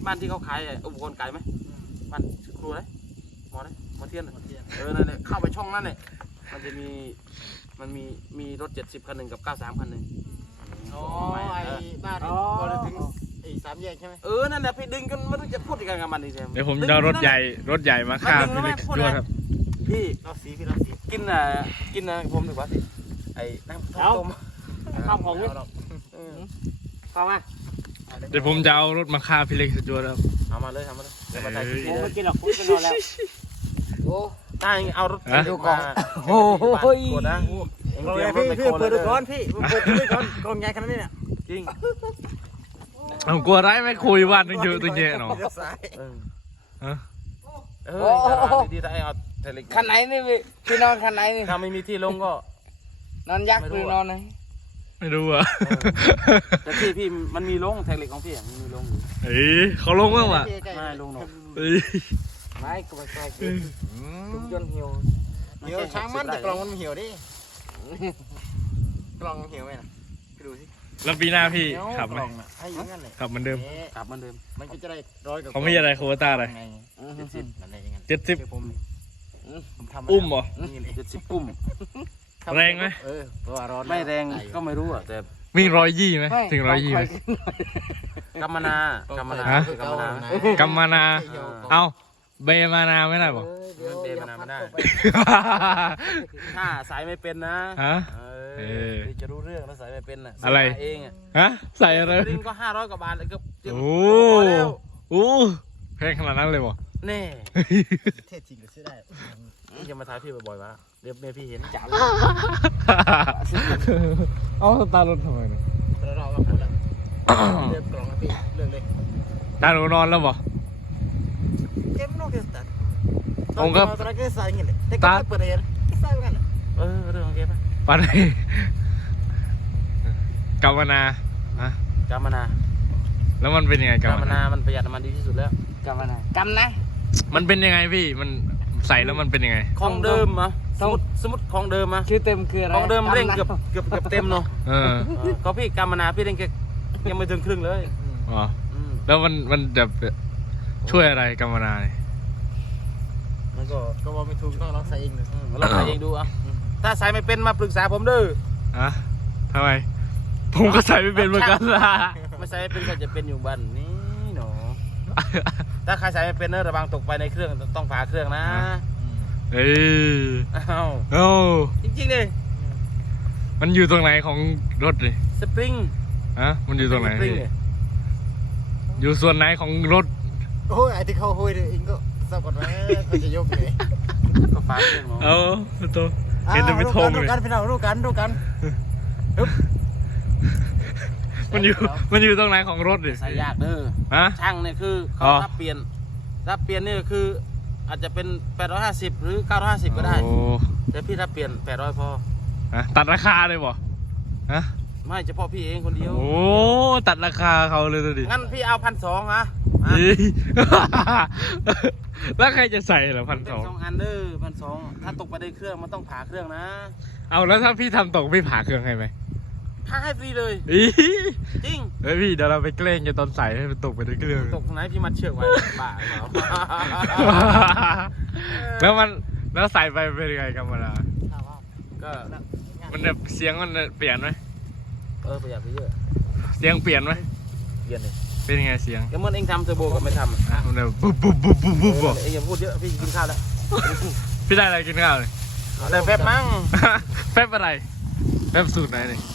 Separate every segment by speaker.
Speaker 1: บ้านที่เขาขายอุปกรณ์ไก่ไหมบ้านครูไหนหมอไหนหมอเทียนนั่นแหละเข้าไปช่องนั่นแหละมันจะมีรถ70คันหนึ่งกับ93คันหนึ่ง
Speaker 2: อ๋อไอ้บ้านพอถึงไอ้3 แยกใช่ไหม
Speaker 1: นั่นแหละพี่ดึงจนไม่รู้จะพูดยังไงกับมันดี
Speaker 3: เดี๋ยวผมจะเอารถใหญ่มาฆ่าพี่เล็กด้วยครับ
Speaker 1: พี่
Speaker 2: เราสี
Speaker 1: กินผมดีกว่าสิไอ้น้ำต้มข้าวของนี่เข้ามา
Speaker 3: เดี๋ยวผมจะเอารถมาฆ่าพี่เล็กด้วยครับ
Speaker 1: เอามาเลยเดี๋ยวมาถ่ายคลิป
Speaker 2: ผมไม่กินหรอกผมจะนอนแล้วโอ้
Speaker 1: ถ้าเอารถ
Speaker 2: ดูกอง
Speaker 1: โอ้ยกดนะ
Speaker 2: พี่เปิดดูก่อนพี่เปิดดูก่อนกองใหญ่ขนาดนี้เนี่ย
Speaker 1: จริง
Speaker 3: ผมกลัวไรไม่คุยวันนึงเยอะตัวเยอะเนาะ
Speaker 1: ดีถ้าเอา
Speaker 2: คันไหนนี่พี่นอนคันไหนนี่
Speaker 1: ถ้าไม่มีที่ลงก็
Speaker 2: นอนยักษ์หรือนอนไหน
Speaker 3: ไม่รู้อ่ะ
Speaker 1: แต่พี่มันมีลงแทงเหล็กของพี่มันมีลงอยู่
Speaker 3: เขาลงบ้างวะ
Speaker 1: ไม่ลงหรอก
Speaker 2: ไม่ก็ไม่ใช่ทุกยนเหี่ยวช้างมันแต่กล่องมันเหี่ยวดิกล่องเหี่ยวไหมนะไปดูสิ
Speaker 3: แล้วปีหน้าพี่ขับไหม
Speaker 2: ให้ยังงั้นเลย
Speaker 3: ขับเหมือนเดิม
Speaker 2: มันก็จะได้100กับ
Speaker 3: เขาไม่อะไรโควต้าอะไร70อุ้มเหรอ
Speaker 1: 70อุ้ม
Speaker 3: แรงไหม
Speaker 1: ไม่แรงก็ไม่รู้อ่ะแต่
Speaker 3: วิ่ง120ไหมถึง120ไหม
Speaker 1: กัมมนา
Speaker 3: เอาเบมานาไม่ได้หรอ
Speaker 1: เบมานาไม่ได้ถ้าสายไม่เป็นนะจะรู้เรื่องแล้วสายไม่เป็นน่ะ
Speaker 3: อะไร
Speaker 1: เอง
Speaker 3: ใส่อะไร
Speaker 1: ลิงก็500 กว่าบาทเลยก็
Speaker 3: โอ้แพงขนาดนั้นเลยบ่
Speaker 1: แน่
Speaker 2: เท่จริงก็ซื้อได้
Speaker 1: จะมาถ่ายพี่บ่อยๆวะเดี๋ยวเมียพี่เห็นจับ
Speaker 3: เอาสตาร์รถทำไมเนี่ย
Speaker 2: เราก็หมดแล้วเรียบกล่องแล้วพี่เลิกเลย
Speaker 3: ตาหนูนอนแล้วบ่
Speaker 2: เกมโน้ตสตาร์ผมก็ตอนนั้นก็ใส่เงี้ยเลยแต่ก็เปิดเองใส่กัน
Speaker 1: เรื่องของเกมนะ
Speaker 3: ปานนี้กัมมนา
Speaker 1: กัมมนา
Speaker 3: แล้วมันเป็นยังไงกั
Speaker 1: มนามันประหยัดน้ำมันดีที่สุดแล้ว
Speaker 2: กัมมนา
Speaker 3: มันเป็นยังไงพี่มันใส่แล้วมันเป็นยังไง
Speaker 1: ของเดิมอ่ะสมมติของเดิมอ่ะ
Speaker 2: ชื่อเต็มคืออะไร
Speaker 1: ของเดิมเร่งเกือบเต็มเนาะก็พี่กัมมนาพี่เร่งยังไม่ถึงครึ่งเลย
Speaker 3: อ๋อแล้วมันจะช่วยอะไรกัมมนา
Speaker 2: มันก็ว่าไม่ถูกต้องลองใส่เองเลย
Speaker 1: ลองใส่เองดูอ่ะถ้าใส่ไม่เป็นมาปรึกษาผมด้วย
Speaker 3: ทำไมผมก็ใส่ไม่เป็นเหมือนกันล่ะ
Speaker 1: ไม่ใส่ไม่เป็นก็จะเป็นอยู่บ้านนี่หนูถ้าใครใส่ไม่เป็นระวังตกไปในเครื่องต้องฝาเครื่องนะจริงๆเลย
Speaker 3: มันอยู่ตรงไหนของรถเลย
Speaker 1: สปริง
Speaker 3: มันอยู่ตรงไหนอยู่ส่วนไหนของรถ
Speaker 2: โอ้ยไอ้ที่เขาห้อยเองก็ทราบก่อนไหมเขาจะยกเลย
Speaker 1: ก็ฝาเครื่องเนาะ
Speaker 3: ตัวเห็นจะไปทงเลย
Speaker 2: พี่น้องรู้กัน
Speaker 3: มันอยู่ตรงไหนของรถดิ
Speaker 1: ใส่ยากเด้อช่างเนี่ยคือเขารับเปลี่ยนนี่คืออาจจะเป็น850หรือ950ก็ได้แต่พี่รับเปลี่ยน800พอ
Speaker 3: ตัดราคาเลยบ่
Speaker 1: ไม่เฉพาะพี่เองคนเดียว
Speaker 3: โอ้ตัดราคาเขาเลยตัวดิ
Speaker 1: งั้นพี่เอา1,200
Speaker 3: แล้วใครจะใส่เหรอ
Speaker 1: 1,200อันเด้อ1,200ถ้าตกไปในเครื่องมันต้องผ่าเครื่องนะ
Speaker 3: เอาแล้วถ้าพี่ทำตกพี่ผ่าเครื่องให้ไหม
Speaker 1: ผ่าให้ฟรีเลยจริง
Speaker 3: พี่เดี๋ยวเราไปแกล้งกันตอนใส่ให้มันตกไปในเครื่อง
Speaker 1: ตกไหนพี่มัดเชือกไว้บ้า
Speaker 3: เหรอแล้วใส่ไปเป็นยังไงกันมาล่ะ
Speaker 1: ก็
Speaker 3: มันแบบเสียงมันเปลี่ยนไหม
Speaker 1: ประหยัดไปเยอะ
Speaker 3: เสียงเปลี่ยนไหม
Speaker 1: เปลี่ยนเลย
Speaker 3: เป็นยังไงเสียง
Speaker 1: ก็เมื่อเองทำเทอร์โบกับไม่ทำ
Speaker 3: มันแบบบุ๊บ
Speaker 1: เองอย่าพูดเยอะพี่กินข้าวแล้ว
Speaker 3: พี่ได้อะไรกินข้าวเลย
Speaker 1: ได้แป๊บมั้ง
Speaker 3: แป๊บอะไรแป๊บสูตรไหนนี่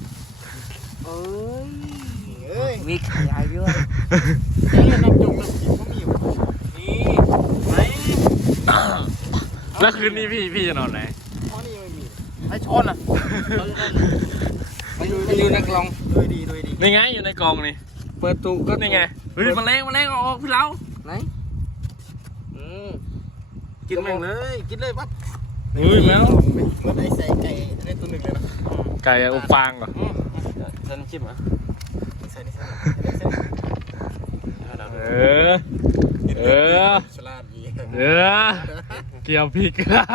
Speaker 2: มีขยายด้วยน้ำจุกน้ำจิ้มก็มีอยู่
Speaker 1: นี่ไหน
Speaker 3: แล้วคืนนี้พี่จะนอนไหน
Speaker 2: นี่ไม่มี
Speaker 1: ไอ้ชนอ่ะ
Speaker 2: มันอยู่ในกล่องด้วยดี
Speaker 3: นี่ไงอยู่ในกล่องนี่
Speaker 2: เปิดตู้ก็
Speaker 3: นี่ไงมันแรงออกพี่เรา
Speaker 2: ไหน
Speaker 1: กินแม่งเลยกินเลยปั๊บ
Speaker 3: แล้ว
Speaker 2: มันไอ้ใส่ไก่ได้ตัวหนึ่งเลยนะ
Speaker 3: ไก่อบฟางเหรอ
Speaker 1: ใส่น้ำจิ้มเหรอ
Speaker 2: ใส่ฉลาดดี
Speaker 3: เกี่ยวพริก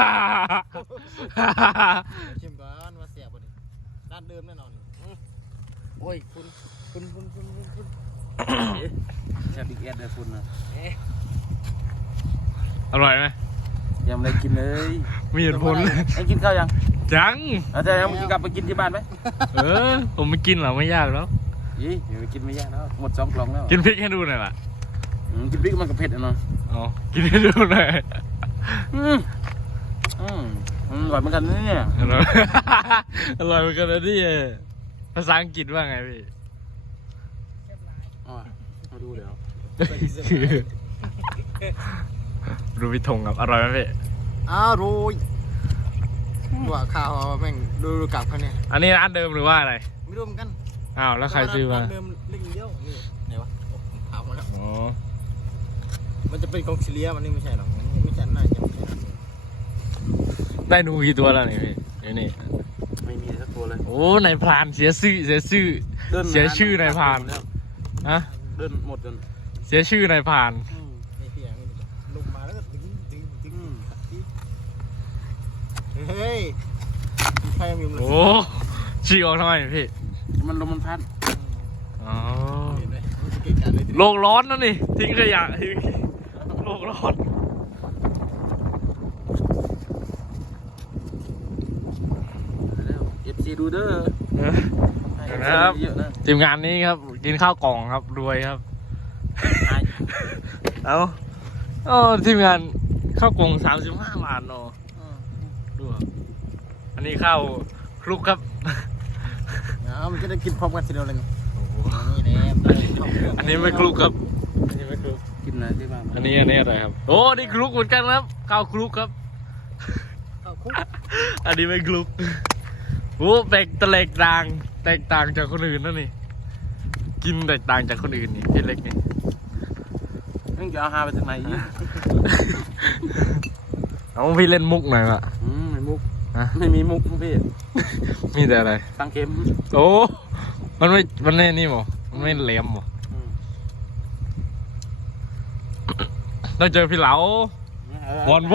Speaker 2: ชิมก่อนว่าเสียบ่ดิด้านเดิมแน่นอนโอ้ยคุณ
Speaker 1: แซ่บบิ๊กเอสเลยคุณนะ
Speaker 3: อร่อยไหม
Speaker 1: ยังไม่ได้กินเลย
Speaker 3: มีเหตุผล
Speaker 1: ไอ้กินข้าวยัง
Speaker 3: จัง
Speaker 1: แต่ยังกลับไปกินที่บ้านไหม
Speaker 3: ผมไม่กินหรอกไม่ยากแล้ว
Speaker 1: ยี่เดี๋ยวไปกินไม่ยากแล้วหมด2 กล่องแล้ว
Speaker 3: กินพริกให้ดูหน่อยล่ะ
Speaker 1: กินพริกมันก็เผ็ดอะเนาะ
Speaker 3: อ๋อกินให้ดูหน่อย
Speaker 1: อร่อยเหมือนกันนะเนี่ย
Speaker 3: อร่อย อร่อยเหมือนกันนะนี่ภาษาอังกฤษว่าไงพี่
Speaker 1: มาดูเดี๋ยว
Speaker 3: ดูพี่ธงครับอร่อยไหมพี่
Speaker 2: รู้ว่าข้าวแม่งดูกลับเขาเนี่ย
Speaker 3: อันนี้ร้านเดิมหรือว่าอะไร
Speaker 2: ไม่รู้เหมือนกัน
Speaker 3: อ้าวแล้วใครซื้อมา
Speaker 2: เดิมเล็กเดียวนี่ไหนวะถามมาแล้ว
Speaker 3: อ๋อ
Speaker 2: มันจะเป็นกองเฉลี่ยมันนี่ไม่ใช่หรอกไม่ใช่น่าจะไม่ใช่
Speaker 3: ได้หนูกี่ตัวแล้วนี่พี่เดี๋ยวนี่
Speaker 1: ไม่มีสักตัวเลย
Speaker 3: โอ้นายพรานเสียชื่อเสียชื่อ เสียชื่อนายพรานฮะ
Speaker 1: เดินหมดจน
Speaker 3: เสียชื่อนายพราน
Speaker 2: ไม่เพียงลงมาแล้วก็ตึงเฮ้ยใครมีมัน
Speaker 3: โอ้ฉีกออกทำไมพี่
Speaker 1: มันลมมันพัด
Speaker 3: อ๋อ
Speaker 2: เห็นไหมมันจะเก่งกันเลย
Speaker 3: โลกร้อนนั่นนี่ทิ้งขยะทิ้งโลกร้อน
Speaker 1: FC ดูเด้อ
Speaker 3: นะครับ
Speaker 1: เยอะนะ
Speaker 3: ทีมงานนี้ครับกินข้าวกล่องครับรวยครับ เอาทีมงานข้าวกล่อง35 บาทเนาะดูครับอันนี้ข้าวคลุกครับ
Speaker 2: มันจะได้กินพร้อมกันทีเดียวเลยนี่แหละ
Speaker 3: อันนี้ไม่คลุกครับอันนี้ไม่คลุก
Speaker 1: กินอะไรที่บ้าน
Speaker 3: อันนี้อะไรครับโอ้นี่คลุกเหมือนกันครับข้าวคลุกครับ อันนี้ไม่คลุกโอ้แตกต่างจากคนอื่นนั่นนี่กินแตกต่างจากคนอื่นนี่พี่เล็กนี่
Speaker 1: มึงจะเอาหาไปทางไหนอีก
Speaker 3: เอาพี่เล่นมุกหน่อยว่ะ
Speaker 1: ไม่มุก
Speaker 3: ฮะ
Speaker 1: ไม่มีมุกพี่
Speaker 3: มีแต่อะไร
Speaker 1: ตั้งเข็ม
Speaker 3: โอ้มันไม่นี่หรอมันไม่เหลี่ยมหรอเราเจอพี่เหลาวอนโว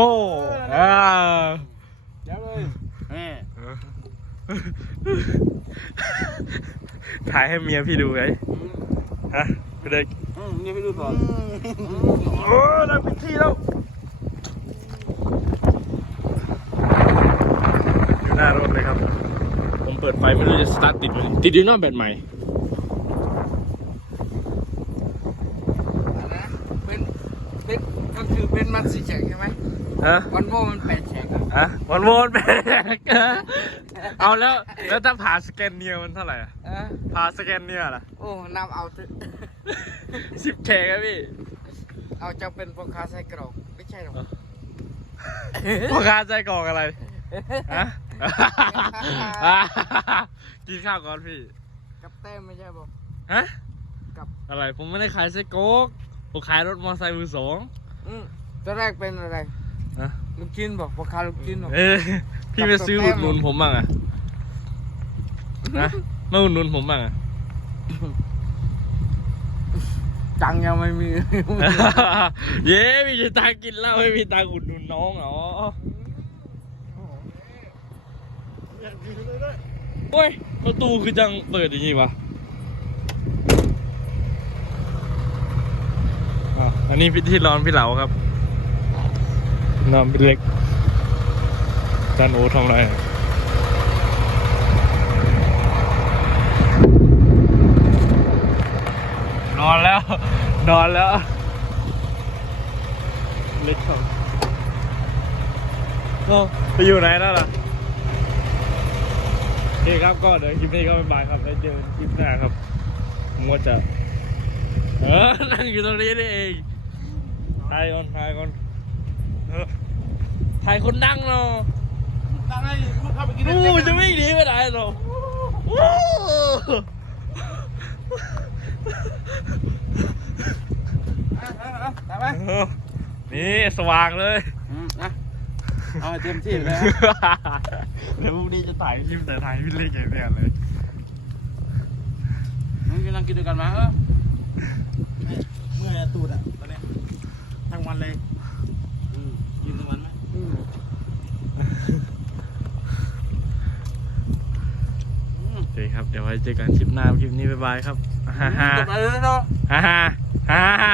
Speaker 1: เดี๋ยวเลยแม่
Speaker 3: ถ่ายให้เมียพี่ดูไงฮะพี่เด็ก
Speaker 1: นี่ไปดูก่อน
Speaker 3: โอ้ได้เป็นที่แล้วอยู่หน้ารถเลยครับ ผมเปิดไฟไม่รู้จะสตาร์ทติดไหมติดอยู่หน้าแบตใหม่
Speaker 2: เป็นก็คือเป็นมันสีแฉกใช่ไหม
Speaker 3: ฮะ
Speaker 2: วันโม่มัน8 แฉกอ่ะ
Speaker 3: ฮะวนไปเอาแล้วถ้าผ่าสแกนเนียมันเท่าไหร่อะผ่าสแกนเนียล่ะ
Speaker 2: โอ้น้ำเอาเถอะ
Speaker 3: 10 แฉกครับพี่
Speaker 2: เอาจะเป็นพ่อค้าไส้กรอกไม่ใช่หรอก
Speaker 3: พ่อค้าใจกรอกอะไรฮะ กินข้าวก่อนพี่
Speaker 2: กับแต้มไม่ใช่บอก
Speaker 3: ฮะอะไรผมไม่ได้ขายไส้กรอกผมขายรถมอเตอร์ไซค์มือ 2
Speaker 2: ตัวแรกเป็นอะไร
Speaker 3: ฮะ
Speaker 2: ลูกชิ้นบอกพ่อค้าลูกชิ้นบอก
Speaker 3: พี่ไปซื้ออุดหนุนผมบ้างอะนะมาอุดหนุนผมบ้างอะ
Speaker 2: จังยังไม่มี
Speaker 3: เย้มีตังค์กินเหล้าไม่มีตังค์อุดหนุนน้องเหรอโอ้ยประตูคือจังเปิดอย่างงี้วะอันนี้ที่นอนพี่เหลาครับนอนพี่เล็กจานโอทำอะไรนอนแล้วเล็กครับโอ้ไปอยู่ไหนแล้วล่ะโอเคครับก็เดี๋ยวคลิปนี้ก็บ๊ายบายครับแล้วเจอกันคลิปหน้าครับผมก็จะนั่งอยู่ตรงนี้นี่เองถ่ายก่อนถ่ายคนดังเนาะ
Speaker 1: ตั้งให้มึงเข้าไปกิน
Speaker 3: โอ้จะวิ่งหนีไม่ได้เนาะนี่สว่างเลย
Speaker 1: นะเอาเต็มที่เลย
Speaker 3: แล้วพรุ่งนี้จะถ่ายคลิปแต่ถ่ายพี่เล็กอย่างเดียวเลย
Speaker 1: มึงจะนั่งกินด้วยกันไหม
Speaker 2: เมื่อยตูดอ่ะตอนนี้ทั้งวันเลย
Speaker 1: กินทุกวันไหม
Speaker 3: เคครับเดี๋ยวไว้เจอกันคลิปหน้าคลิปนี้บ๊ายบายครับฮ่าฮ่า
Speaker 1: จบเลยเนาะ
Speaker 3: ฮ่าฮ่าฮ่าฮ่า